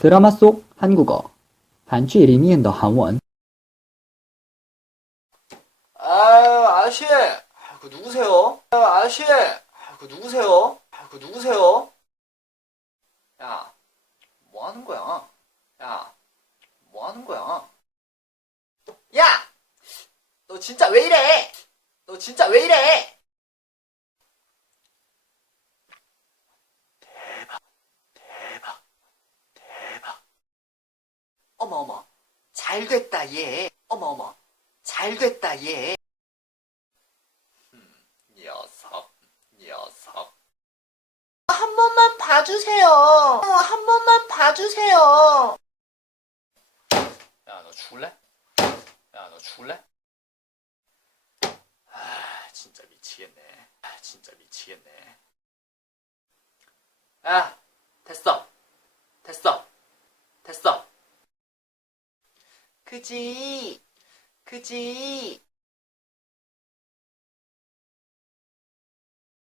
드라마 속 한국어 반주 리미엔더 한원 아유 아저씨 그 누구세요? 아유, 아저씨 그 누구세요? 그 누구세요? 야 뭐 하는 거야? 야 뭐 하는 거야? 야! 너 진짜 왜 이래? 너 진짜 왜 이래? 어머, 어머. 잘 됐다, 얘. 어머, 어머. 잘 됐다, 얘. 음, 녀석, 녀석. 한 번만 봐주세요. 어, 한 번만 봐주세요. 야, 너 죽을래? 야, 너 죽을래? 아, 진짜 미치겠네. 아, 진짜 미치겠네. 야, 됐어. 됐어. 됐어. 그지? 그지?